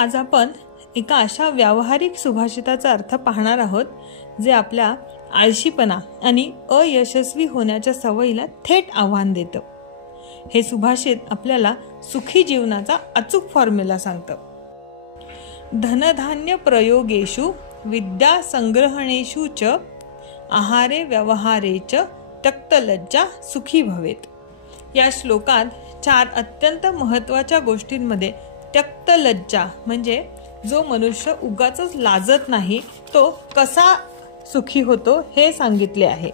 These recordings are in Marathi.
आज आपण एका अशा व्यावहारिक सुभाषिताचा अर्थ पाहणार आहोत जे आपल्या आळशीपणा आणि अयशस्वी होण्याच्या सवयीला थेट आव्हान देतं। हे सुभाषित आपल्याला सुखी जीवनाचा अचूक फॉर्म्युला सांगतं। धनधान्य प्रयोगेषु विद्या संग्रहणेषु च आहारे व्यवहारे च त्यक्तलज्जा सुखी भवेत। या श्लोकात 4 अत्यंत महत्त्वाच्या गोष्टींमध्ये त्यक्तलज्जा म्हणजे जो मनुष्य उगाचच लाजत नाही तो कसा सुखी होतो हे सांगितले आहे।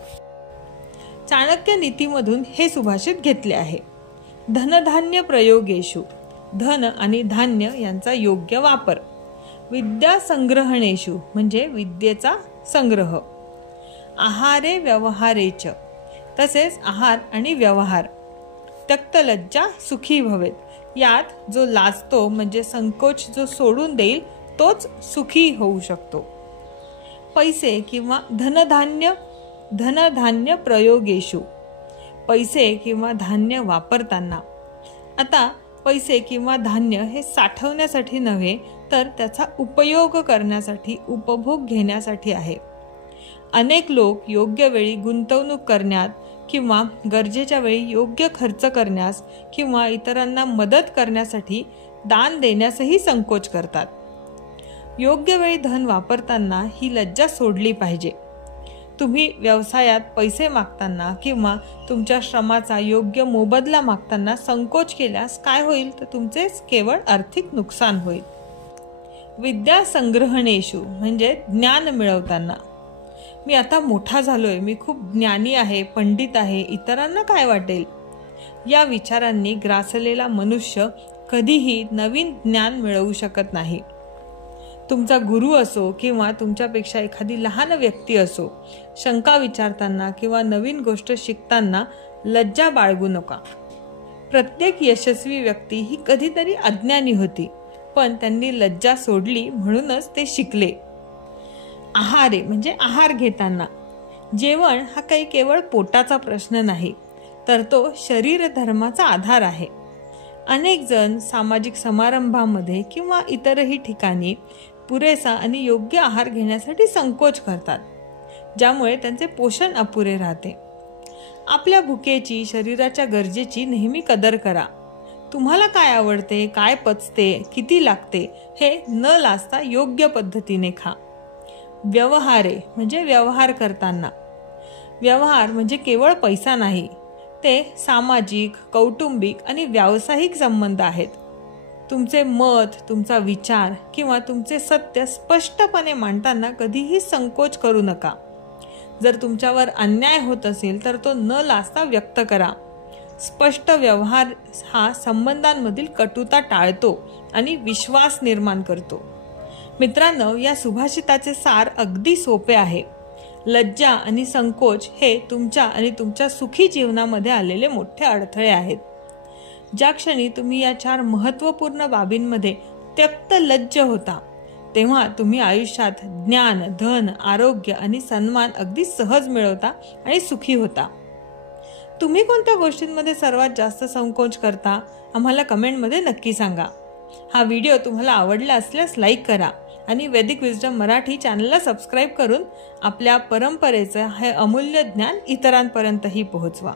चाणक्य नीतीमधून हे सुभाषित घेतले आहे। धनधान्य प्रयोगेषु धन आणि धान्य यांचा योग्य वापर, विद्या संग्रहणेषु म्हणजे विद्येचा संग्रह, आहारे व्यवहारेच तसेच आहार आणि व्यवहार, त्यक्तलज्जा सुखी भवेत यात जो लाजतो म्हणजे संकोच जो सोडून देईल तोच सुखी होऊ शकतो। पैसे किंवा धनधान्य प्रयोगेषु पैसे किंवा धान्य वापरताना, आता पैसे किंवा धान्य हे साठवण्यासाठी नव्हे तर त्याचा उपयोग करण्यासाठी उपभोग घेण्यासाठी आहे। अनेक लोक योग्य वेळी गुंतवणूक करण्यात किंवा गरजेच्या वेळी योग्य खर्च करण्यास किंवा इतरांना मदत करण्यासाठी दान देण्यासही संकोच करतात। योग्य वेळी धन वापरताना ही लज्जा सोडली पाहिजे। तुम्ही व्यवसायात पैसे मागताना किंवा तुमच्या श्रमाचा योग्य मोबदला मागताना संकोच केल्यास काय होईल तर तुमचे केवळ आर्थिक नुकसान होईल। विद्या संग्रहणेषु म्हणजे ज्ञान मिळवताना, मी आता मोठा झालोय, मी खूप ज्ञानी आहे, पंडित आहे, इतरांना काय वाटेल या विचारांनी ग्रासलेला मनुष्य कधीही नवीन ज्ञान मिळवू शकत नाही। तुमचा गुरु असो किंवा तुमच्यापेक्षा एखादी लहान व्यक्ती असो, शंका विचारताना किंवा नवीन गोष्ट शिकताना लज्जा बाळगू नका। प्रत्येक यशस्वी व्यक्ती ही कधीतरी अज्ञानी होती, पण त्यांनी लज्जा सोडली म्हणूनच ते शिकले। आहारे म्हणजे आहार घेताना, जेवण हा काही केवळ पोटाचा प्रश्न नाही तर तो शरीर धर्माचा आधार आहे। अनेक जण सामाजिक समारंभामध्ये किंवा इतरही ठिकाणी पुरेसा आणि योग्य आहार घेण्यासाठी संकोच करतात, ज्यामुळे त्यांचे पोषण अपुरे राहते। आपल्या भुकेची, शरीराच्या गरजेची नेहमी कदर करा। तुम्हाला काय आवडते, काय पचते, किती लागते हे न लाजता योग्य पद्धतीने खा। व्यवहारे म्हणजे व्यवहार करताना, व्यवहार म्हणजे केवळ पैसा नाही, ते सामाजिक, कौटुंबिक आणि व्यावसायिक संबंध आहेत। तुमचे मत, तुमचा विचार किंवा तुमचे सत्य स्पष्टपणे मांडताना कधीही संकोच करू नका। जर तुमच्यावर अन्याय होत असेल तर तो न लाजता व्यक्त करा। स्पष्ट व्यवहार हा संबंधांमधील कटुता टाळतो आणि विश्वास निर्माण करतो। मित्रांनो, या सुभाषिताचे सार अगदी सोपे आहे। लज्जा आणि संकोच हे तुमच्या आणि तुमच्या सुखी जीवनामध्ये आलेले मोठे अडथळे आहेत। ज्या क्षणी तुम्ही या 4 महत्त्वपूर्ण बाबींमध्ये त्यक्तलज्ज होता तेव्हा तुम्ही आयुष्यात ज्ञान, धन, आरोग्य आणि सन्मान अगदी सहज मिळवता आणि सुखी होता। तुम्ही कोणत्या गोष्टींमध्ये सर्वात जास्त संकोच करता आम्हाला कमेंटमध्ये नक्की सांगा। हा व्हिडिओ तुम्हाला आवडला असल्यास लाईक करा आणि वैदिक विजडम मराठी चॅनलला सबस्क्राईब करून आपल्या परंपरेचे हे अमूल्य ज्ञान इतरांपर्यंतही पोहोचवा।